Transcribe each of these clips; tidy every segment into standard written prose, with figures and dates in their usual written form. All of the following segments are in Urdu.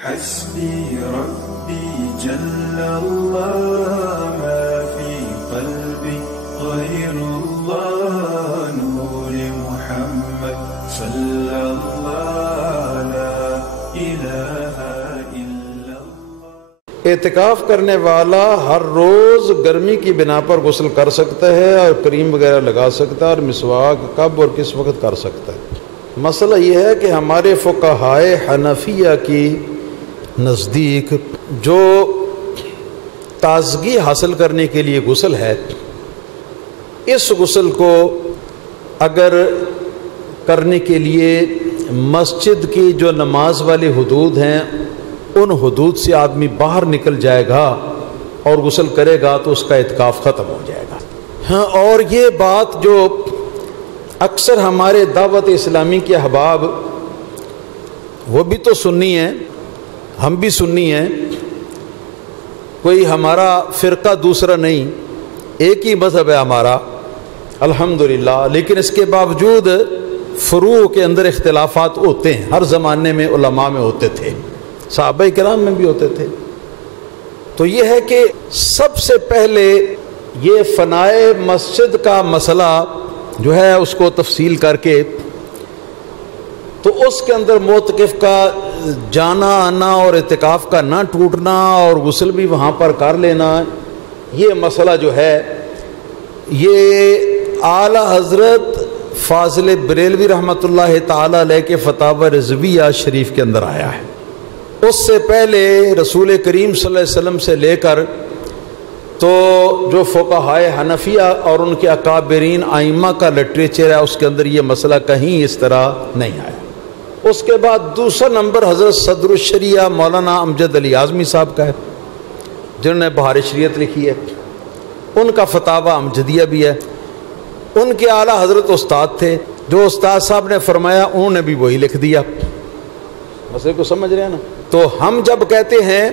حسبي ربي جل الله ما في قلبي غير الله نور محمد صلى الله لا إله إلا الله۔ اعتکاف کرنے والا ہر روز گرمی کی بنا پر غسل کر سکتا ہے اور کریم وغیرہ لگا سکتا ہے، اور مسواک کب اور کس وقت کر سکتا ہے؟ مسئلہ یہ ہے کہ ہمارے فقہائے حنفیہ کی نزدیک جو تازگی حاصل کرنے کے لیے غسل ہے، اس غسل کو اگر کرنے کے لیے مسجد کی جو نماز والے حدود ہیں ان حدود سے آدمی باہر نکل جائے گا اور غسل کرے گا تو اس کا اعتکاف ختم ہو جائے گا۔ ہاں، اور یہ بات جو اکثر ہمارے دعوت اسلامی کے احباب، وہ بھی تو سنی ہیں، ہم بھی سنی ہیں، کوئی ہمارا فرقہ دوسرا نہیں، ایک ہی مذہب ہے ہمارا الحمدللہ، لیکن اس کے باوجود فروع کے اندر اختلافات ہوتے ہیں، ہر زمانے میں علماء میں ہوتے تھے، صحابہ کرام میں بھی ہوتے تھے۔ تو یہ ہے کہ سب سے پہلے یہ فنائے مسجد کا مسئلہ جو ہے اس کو تفصیل کر کے، تو اس کے اندر معتکف کا جانا آنا اور اعتکاف کا نہ ٹوٹنا اور غسل بھی وہاں پر کر لینا، یہ مسئلہ جو ہے یہ اعلیٰ حضرت فاضل بریلوی رحمۃ اللہ تعالی علیہ کے فتاوی رضویہ شریف کے اندر آیا ہے۔ اس سے پہلے رسول کریم صلی اللہ علیہ وسلم سے لے کر تو جو فقہائے حنفیہ اور ان کے اکابرین ائمہ کا لٹریچر ہے اس کے اندر یہ مسئلہ کہیں اس طرح نہیں آیا۔ اس کے بعد دوسرا نمبر حضرت صدر الشریعہ مولانا امجد علی اعظمی صاحب کا ہے، جنہوں نے بہار شریعت لکھی ہے، ان کا فتاوی امجدیہ بھی ہے، ان کے اعلیٰ حضرت استاد تھے، جو استاد صاحب نے فرمایا انہوں نے بھی وہی لکھ دیا۔ مسئلے کو سمجھ رہے ہیں نا؟ تو ہم جب کہتے ہیں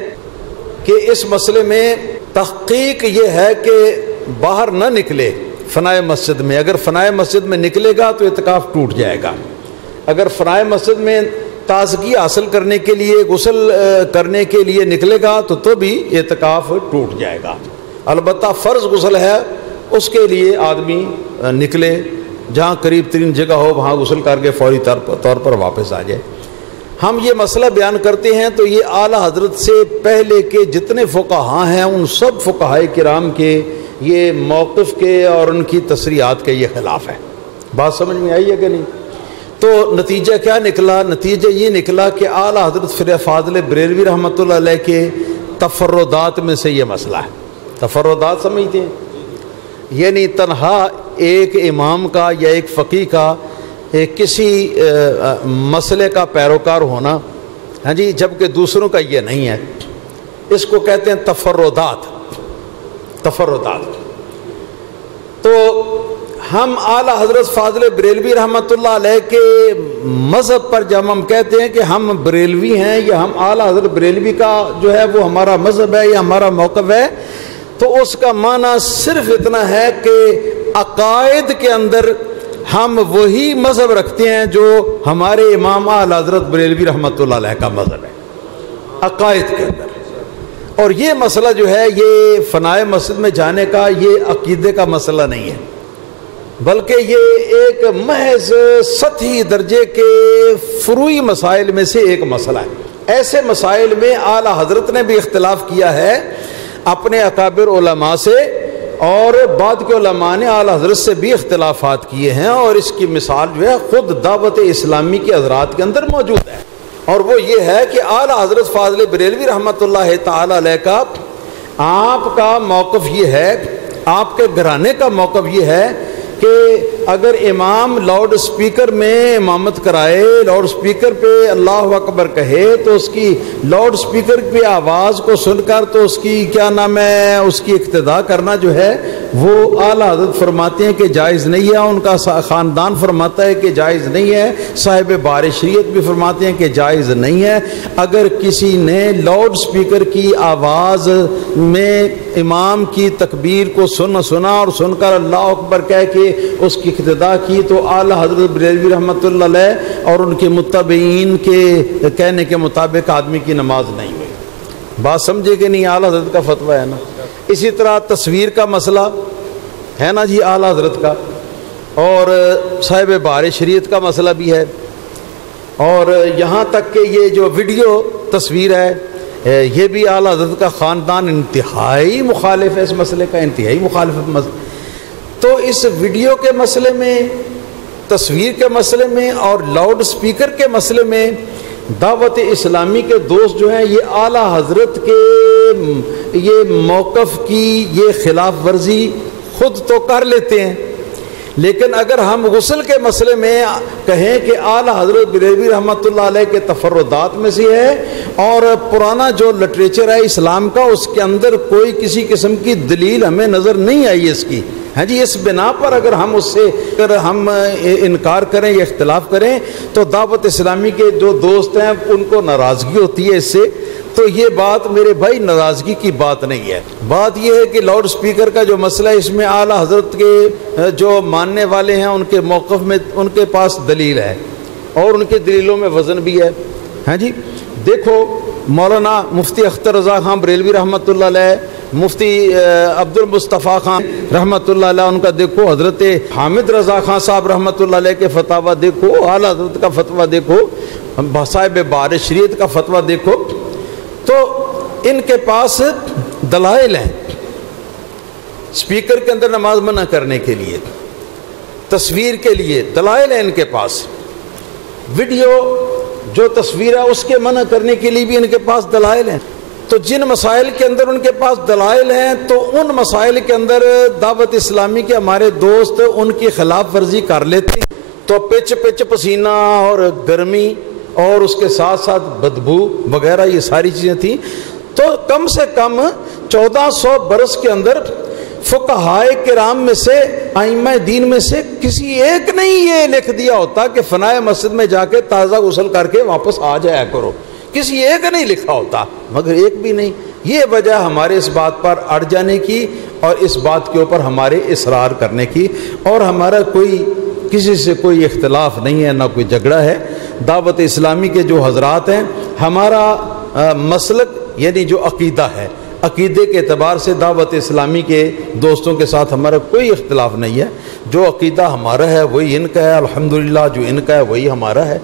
کہ اس مسئلے میں تحقیق یہ ہے کہ باہر نہ نکلے فنائے مسجد میں، اگر فنائے مسجد میں نکلے گا تو اعتکاف ٹوٹ جائے گا، اگر فنائے مسجد میں تازگی حاصل کرنے کے لیے غسل کرنے کے لیے نکلے گا تو بھی اعتکاف ٹوٹ جائے گا۔ البتہ فرض غسل ہے، اس کے لیے آدمی نکلے، جہاں قریب ترین جگہ ہو وہاں غسل کر کے فوری طور پر واپس آ جائے۔ ہم یہ مسئلہ بیان کرتے ہیں تو یہ اعلیٰ حضرت سے پہلے کے جتنے فقہاء ہیں ان سب فقہاء کرام کے یہ موقف کے اور ان کی تصریحات کے یہ خلاف ہے۔ بات سمجھ میں آئی ہے کہ نہیں؟ تو نتیجہ کیا نکلا؟ نتیجہ یہ نکلا کہ اعلیٰ حضرت فاضل بریلوی رحمۃ اللہ علیہ کے تفردات میں سے یہ مسئلہ ہے۔ تفردات سمجھتے ہیں؟ یعنی تنہا ایک امام کا یا ایک فقیہ کا کسی مسئلے کا پیروکار ہونا، ہاں جی، جبکہ دوسروں کا یہ نہیں ہے، اس کو کہتے ہیں تفردات۔ تفردات تو ہم اعلیٰ حضرت فاضل بریلوی رحمۃ اللہ علیہ کے مذہب پر جب ہم کہتے ہیں کہ ہم بریلوی ہیں یا ہم اعلیٰ حضرت بریلوی کا جو ہے وہ ہمارا مذہب ہے یا ہمارا موقف ہے، تو اس کا معنی صرف اتنا ہے کہ عقائد کے اندر ہم وہی مذہب رکھتے ہیں جو ہمارے امام اعلیٰ حضرت بریلوی رحمۃ اللہ علیہ کا مذہب ہے عقائد کے اندر۔ اور یہ مسئلہ جو ہے یہ فنائے مسجد میں جانے کا یہ عقیدے کا مسئلہ نہیں ہے، بلکہ یہ ایک محض سطحی درجے کے فروعی مسائل میں سے ایک مسئلہ ہے۔ ایسے مسائل میں اعلیٰ حضرت نے بھی اختلاف کیا ہے اپنے اکابر علماء سے، اور بعد کے علماء نے اعلیٰ حضرت سے بھی اختلافات کیے ہیں، اور اس کی مثال جو ہے خود دعوت اسلامی کے حضرات کے اندر موجود ہے، اور وہ یہ ہے کہ اعلیٰ حضرت فاضل بریلوی رحمۃ اللہ تعالی علیہ کا آپ کا موقف یہ ہے، آپ کے گھرانے کا موقف یہ ہے کہ اگر امام لاؤڈ اسپیکر میں امامت کرائے، لاؤڈ اسپیکر پہ اللہ اکبر کہے، تو اس کی لاؤڈ اسپیکر پہ آواز کو سن کر تو اس کی کیا نام ہے، اس کی اقتداء کرنا جو ہے وہ اعلیٰ حضرت فرماتے ہیں کہ جائز نہیں ہے، ان کا خاندان فرماتا ہے کہ جائز نہیں ہے، صاحب بار شریعت بھی فرماتے ہیں کہ جائز نہیں ہے۔ اگر کسی نے لاؤڈ اسپیکر کی آواز میں امام کی تکبیر کو سنا اور سن کر اللہ اکبر کہہ کے اس کی اقتدا کی تو اعلیٰ حضرت بریلوی رحمۃ اللہ علیہ اور ان کے متبعین کے کہنے کے مطابق آدمی کی نماز نہیں ہوئی. بات سمجھے کہ نہیں؟ اعلیٰ حضرت کا فتویٰ ہے نا. اسی طرح تصویر کا مسئلہ ہے نا جی اعلیٰ حضرت کا، اور صاحب بہار شریعت کا مسئلہ بھی ہے، اور یہاں تک کہ یہ جو ویڈیو تصویر ہے یہ بھی اعلیٰ حضرت کا خاندان انتہائی مخالف ہے اس مسئلے کا، انتہائی مخالف. تو اس ویڈیو کے مسئلے میں، تصویر کے مسئلے میں اور لاؤڈ سپیکر کے مسئلے میں دعوت اسلامی کے دوست جو ہیں یہ اعلیٰ حضرت کے یہ موقف کی یہ خلاف ورزی خود تو کر لیتے ہیں، لیکن اگر ہم غسل کے مسئلے میں کہیں کہ اعلیٰ حضرت بریلوی رحمۃ اللہ علیہ کے تفردات میں سے ہے اور پرانا جو لٹریچر ہے اسلام کا اس کے اندر کوئی کسی قسم کی دلیل ہمیں نظر نہیں آئی اس کی، ہاں جی، اس بنا پر اگر ہم اس سے اگر ہم انکار کریں یا اختلاف کریں تو دعوت اسلامی کے جو دوست ہیں ان کو ناراضگی ہوتی ہے اس سے. تو یہ بات میرے بھائی ناراضگی کی بات نہیں ہے. بات یہ ہے کہ لاؤڈ سپیکر کا جو مسئلہ ہے اس میں اعلیٰ حضرت کے جو ماننے والے ہیں ان کے موقف میں ان کے پاس دلیل ہے اور ان کے دلیلوں میں وزن بھی ہے. ہاں جی، دیکھو مولانا مفتی اختر رضا خان بریلوی رحمۃ اللہ علیہ، مفتی عبد المصطفیٰ خان رحمۃ اللہ علیہ ان کا دیکھو، حضرت حامد رضا خان صاحب رحمۃ اللہ علیہ کے فتاویٰ دیکھو، اعلیٰ حضرت کا فتویٰ دیکھو، صاحب بہار شریعت کا فتویٰ دیکھو، تو ان کے پاس دلائل ہیں سپیکر کے اندر نماز منع کرنے کے لیے، تصویر کے لیے دلائل ہیں ان کے پاس، ویڈیو جو تصویر ہے اس کے منع کرنے کے لیے بھی ان کے پاس دلائل ہیں. تو جن مسائل کے اندر ان کے پاس دلائل ہیں تو ان مسائل کے اندر دعوت اسلامی کے ہمارے دوست ان کی خلاف ورزی کر لیتے ہیں. تو پچ پسینہ اور گرمی اور اس کے ساتھ ساتھ بدبو وغیرہ یہ ساری چیزیں تھیں. تو کم سے کم 1400 برس کے اندر فقہائے کرام میں سے، ائمہ دین میں سے کسی ایک نے یہ لکھ دیا ہوتا کہ فنائے مسجد میں جا کے تازہ غسل کر کے واپس آ جایا کرو، کسی ایک نہیں لکھا ہوتا، مگر ایک بھی نہیں. یہ وجہ ہمارے اس بات پر اڑ جانے کی اور اس بات کے اوپر ہمارے اصرار کرنے کی، اور ہمارا کوئی کسی سے کوئی اختلاف نہیں ہے، نہ کوئی جھگڑا ہے. دعوت اسلامی کے جو حضرات ہیں، ہمارا مسلک یعنی جو عقیدہ ہے، عقیدے کے اعتبار سے دعوت اسلامی کے دوستوں کے ساتھ ہمارا کوئی اختلاف نہیں ہے. جو عقیدہ ہمارا ہے وہی ان کا ہے، الحمدللہ جو ان کا ہے وہی ہمارا ہے،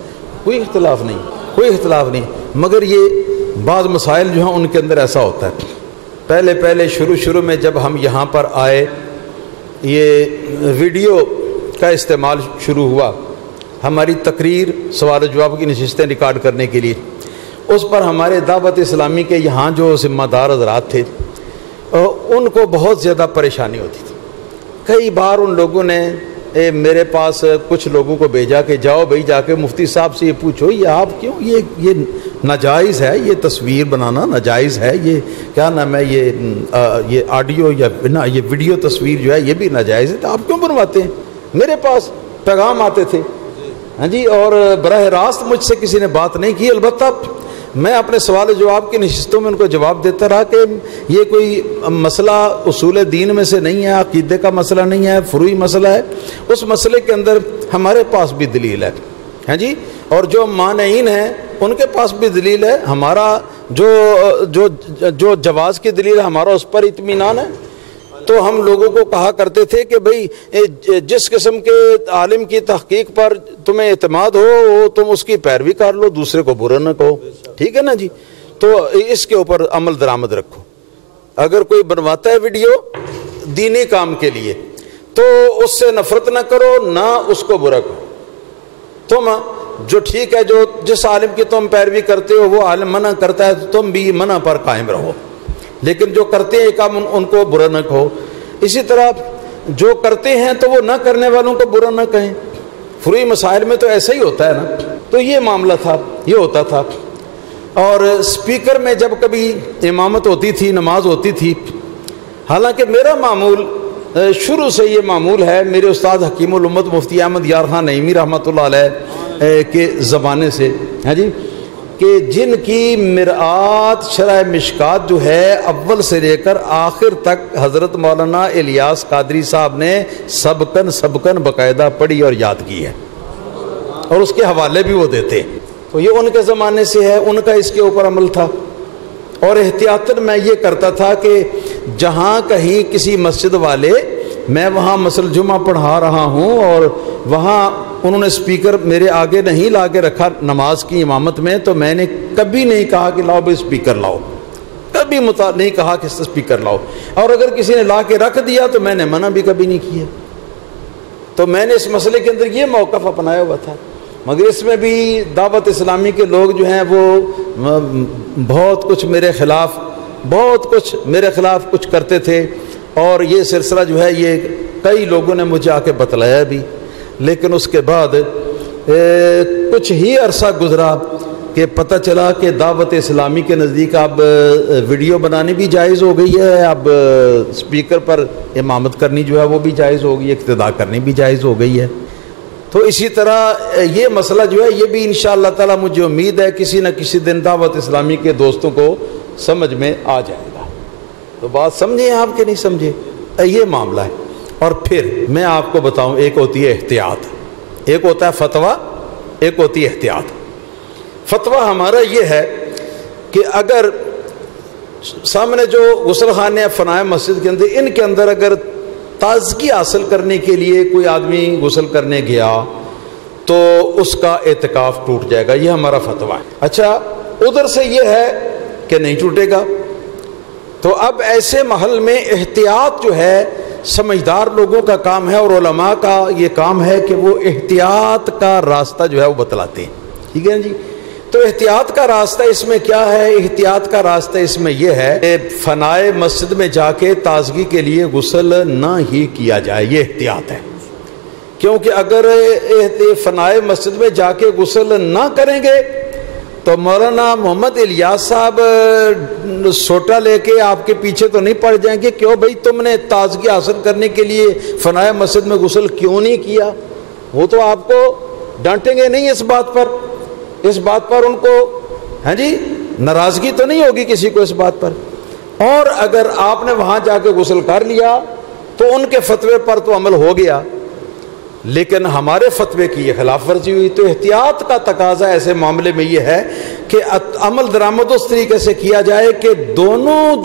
کوئی اختلاف نہیں، کوئی اختلاف نہیں. مگر یہ بعض مسائل جو ہیں ان کے اندر ایسا ہوتا ہے. پہلے شروع میں جب ہم یہاں پر آئے، یہ ویڈیو کا استعمال شروع ہوا، ہماری تقریر سوال و جواب کی نشستیں ریکارڈ کرنے کے لیے، اس پر ہمارے دعوت اسلامی کے یہاں جو ذمہ دار حضرات تھے ان کو بہت زیادہ پریشانی ہوتی تھی. کئی بار ان لوگوں نے میرے پاس کچھ لوگوں کو بھیجا کہ جاؤ بھائی جا کے مفتی صاحب سے یہ پوچھو یہ آپ کیوں یہ ناجائز ہے، یہ تصویر بنانا ناجائز ہے، یہ کیا نام ہے یہ آڈیو یا یہ ویڈیو تصویر جو ہے یہ بھی ناجائز ہے، تو آپ کیوں بنواتے ہیں؟ میرے پاس پیغام آتے تھے، ہاں جی، اور براہ راست مجھ سے کسی نے بات نہیں کی. البتہ میں اپنے سوال و جواب کی نشستوں میں ان کو جواب دیتا رہا کہ یہ کوئی مسئلہ اصول دین میں سے نہیں ہے، عقیدے کا مسئلہ نہیں ہے، فروعی مسئلہ ہے. اس مسئلے کے اندر ہمارے پاس بھی دلیل ہے، ہاں جی، اور جو مانعین ہیں ان کے پاس بھی دلیل ہے. ہمارا جو جواز کی دلیل ہے ہمارا اس پر اطمینان ہے. تو ہم لوگوں کو کہا کرتے تھے کہ بھئی جس قسم کے عالم کی تحقیق پر تمہیں اعتماد ہو تم اس کی پیروی کر لو، دوسرے کو برا نہ کہو، ٹھیک ہے نا جی. تو اس کے اوپر عمل درآمد رکھو. اگر کوئی بنواتا ہے ویڈیو دینی کام کے لیے تو اس سے نفرت نہ کرو، نہ اس کو برا کہو. تم جو ٹھیک ہے، جو جس عالم کی تم پیروی کرتے ہو وہ عالم منع کرتا ہے تو تم بھی منع پر قائم رہو، لیکن جو کرتے ہیں کام ان کو برا نہ کہو. اسی طرح جو کرتے ہیں تو وہ نہ کرنے والوں کو برا نہ کہیں. فروعی مسائل میں تو ایسا ہی ہوتا ہے نا. تو یہ معاملہ تھا، یہ ہوتا تھا. اور سپیکر میں جب کبھی امامت ہوتی تھی، نماز ہوتی تھی، حالانکہ میرا معمول شروع سے یہ معمول ہے میرے استاد حکیم الامت مفتی احمد یار خان نعیمی رحمۃ اللہ علیہ کے زمانے سے، ہاں جی، کہ جن کی مرآت شرح مشکات جو ہے اول سے لے کر آخر تک حضرت مولانا الیاس قادری صاحب نے سبکن باقاعدہ پڑھی اور یاد کی ہے، اور اس کے حوالے بھی وہ دیتے ہیں۔ تو یہ ان کے زمانے سے ہے، ان کا اس کے اوپر عمل تھا۔ اور احتیاطاً میں یہ کرتا تھا کہ جہاں کہیں کسی مسجد والے، میں وہاں مسجد جمعہ پڑھا رہا ہوں اور وہاں انہوں نے سپیکر میرے آگے نہیں لا کے رکھا نماز کی امامت میں، تو میں نے کبھی نہیں کہا کہ لاؤ بھائی سپیکر لاؤ، کبھی نہیں کہا کہ سپیکر لاؤ، اور اگر کسی نے لا کے رکھ دیا تو میں نے منع بھی کبھی نہیں کیا۔ تو میں نے اس مسئلے کے اندر یہ موقف اپنایا ہوا تھا، مگر اس میں بھی دعوت اسلامی کے لوگ جو ہیں وہ بہت کچھ میرے خلاف کچھ کرتے تھے، اور یہ سلسلہ جو ہے یہ کئی لوگوں نے مجھے آ کے بتلایا بھی، لیکن اس کے بعد کچھ ہی عرصہ گزرا کہ پتہ چلا کہ دعوت اسلامی کے نزدیک اب ویڈیو بنانی بھی جائز ہو گئی ہے، اب سپیکر پر امامت کرنی جو ہے وہ بھی جائز ہو گئی، اقتداء کرنی بھی جائز ہو گئی ہے۔ تو اسی طرح یہ مسئلہ جو ہے یہ بھی انشاءاللہ تعالی مجھے امید ہے کسی نہ کسی دن دعوت اسلامی کے دوستوں کو سمجھ میں آ جائے گا۔ تو بات سمجھیں آپ کہ نہیں سمجھے، یہ معاملہ ہے۔ اور پھر میں آپ کو بتاؤں، ایک ہوتی ہے احتیاط، ایک ہوتا ہے فتویٰ، ایک ہوتی ہے احتیاط۔ فتویٰ ہمارا یہ ہے کہ اگر سامنے جو غسل خانے فنائے مسجد کے اندر، ان کے اندر اگر تازگی حاصل کرنے کے لیے کوئی آدمی غسل کرنے گیا تو اس کا اعتکاف ٹوٹ جائے گا، یہ ہمارا فتویٰ ہے۔ اچھا، ادھر سے یہ ہے کہ نہیں ٹوٹے گا، تو اب ایسے محل میں احتیاط جو ہے سمجھدار لوگوں کا کام ہے، اور علماء کا یہ کام ہے کہ وہ احتیاط کا راستہ جو ہے وہ بتلاتے ہیں، ٹھیک ہے جی۔ تو احتیاط کا راستہ اس میں کیا ہے؟ احتیاط کا راستہ اس میں یہ ہے کہ فنائے مسجد میں جا کے تازگی کے لیے غسل نہ ہی کیا جائے، یہ احتیاط ہے۔ کیونکہ اگر فنائے مسجد میں جا کے غسل نہ کریں گے تو مولانا محمد الیاس صاحب سوٹا لے کے آپ کے پیچھے تو نہیں پڑ جائیں گے، کیوں بھائی تم نے تازگی حاصل کرنے کے لیے فنائے مسجد میں غسل کیوں نہیں کیا؟ وہ تو آپ کو ڈانٹیں گے نہیں، اس بات پر ان کو ہاں جی ناراضگی تو نہیں ہوگی کسی کو اس بات پر۔ اور اگر آپ نے وہاں جا کے غسل کر لیا تو ان کے فتوے پر تو عمل ہو گیا، لیکن ہمارے فتوے کی یہ خلاف ورزی ہوئی۔ تو احتیاط کا تقاضا ایسے معاملے میں یہ ہے کہ عمل درآمد اس طریقے سے کیا جائے کہ دونوں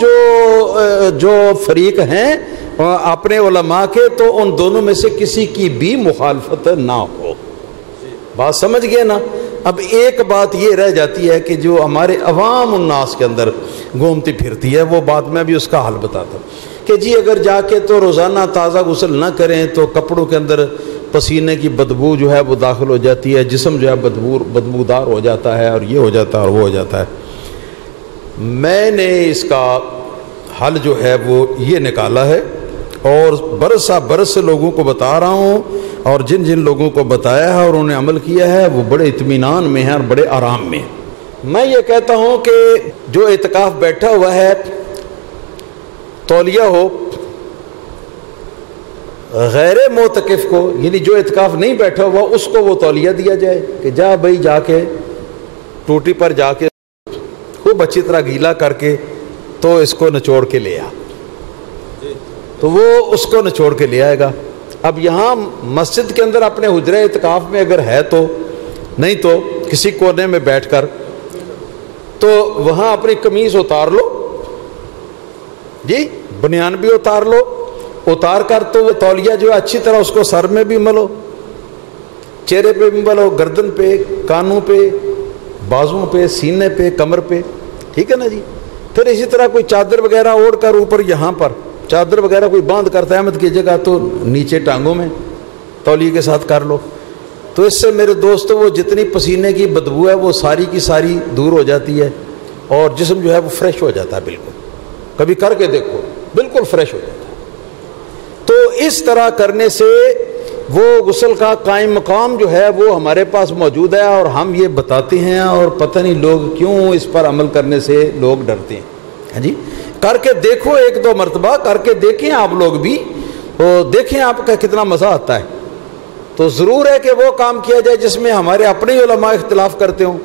جو فریق ہیں اپنے علماء کے، تو ان دونوں میں سے کسی کی بھی مخالفت نہ ہو۔ بات سمجھ گئے نا؟ اب ایک بات یہ رہ جاتی ہے کہ جو ہمارے عوام الناس کے اندر گھومتی پھرتی ہے، وہ بات میں بھی اس کا حل بتاتا ہوں کہ جی اگر جا کے تو روزانہ تازہ غسل نہ کریں تو کپڑوں کے اندر پسینے کی بدبو جو ہے وہ داخل ہو جاتی ہے، جسم جو ہے بدبودار ہو جاتا ہے، اور یہ ہو جاتا ہے اور وہ ہو جاتا ہے۔ میں نے اس کا حل جو ہے وہ یہ نکالا ہے، اور برس سے لوگوں کو بتا رہا ہوں، اور جن لوگوں کو بتایا ہے اور انہوں نے عمل کیا ہے وہ بڑے اطمینان میں ہیں اور بڑے آرام میں ہیں۔ میں یہ کہتا ہوں کہ جو اعتکاف بیٹھا ہوا ہے، تولیہ ہو، غیر معتکف کو، یعنی جو اعتکاف نہیں بیٹھا ہوا اس کو وہ تولیہ دیا جائے کہ جا بھائی جا کے ٹوٹی پر جا کے خوب اچھی طرح گیلا کر کے تو اس کو نچوڑ کے لے آ، تو وہ اس کو نچوڑ کے لے آئے گا۔ اب یہاں مسجد کے اندر اپنے حجرہ اعتکاف میں اگر ہے تو، نہیں تو کسی کونے میں بیٹھ کر تو وہاں اپنی قمیض اتار لو، جی بنیان بھی اتار لو، اتار کر تو وہ تولیہ جو ہے اچھی طرح اس کو سر میں بھی ملو، چہرے پہ بھی ملو، گردن پہ، کانوں پہ، بازوں پہ، سینے پہ، کمر پہ، ٹھیک ہے نا جی۔ پھر اسی طرح کوئی چادر وغیرہ اوڑھ کر اوپر یہاں پر چادر وغیرہ کوئی باندھ کرتا ہے احمد کی جگہ تو نیچے ٹانگوں میں تولیے کے ساتھ کر لو، تو اس سے میرے دوستو وہ جتنی پسینے کی بدبو ہے وہ ساری کی ساری دور ہو جاتی ہے، اور جسم جو ہے وہ فریش ہو جاتا ہے، بالکل کبھی کر کے دیکھو بالکل فریش ہو جاتا ہے۔ تو اس طرح کرنے سے وہ غسل کا قائم مقام جو ہے وہ ہمارے پاس موجود ہے، اور ہم یہ بتاتے ہیں، اور پتہ نہیں لوگ کیوں اس پر عمل کرنے سے لوگ ڈرتے ہیں۔ ہاں جی، کر کے دیکھو، ایک دو مرتبہ کر کے دیکھیں آپ لوگ بھی، دیکھیں آپ کا کتنا مزہ آتا ہے۔ تو ضرور ہے کہ وہ کام کیا جائے جس میں ہمارے اپنے علماء اختلاف کرتے ہوں،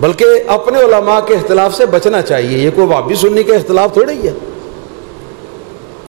بلکہ اپنے علماء کے اختلاف سے بچنا چاہیے. یہ کوئی وہابی سنی کا اختلاف تھوڑی ہے.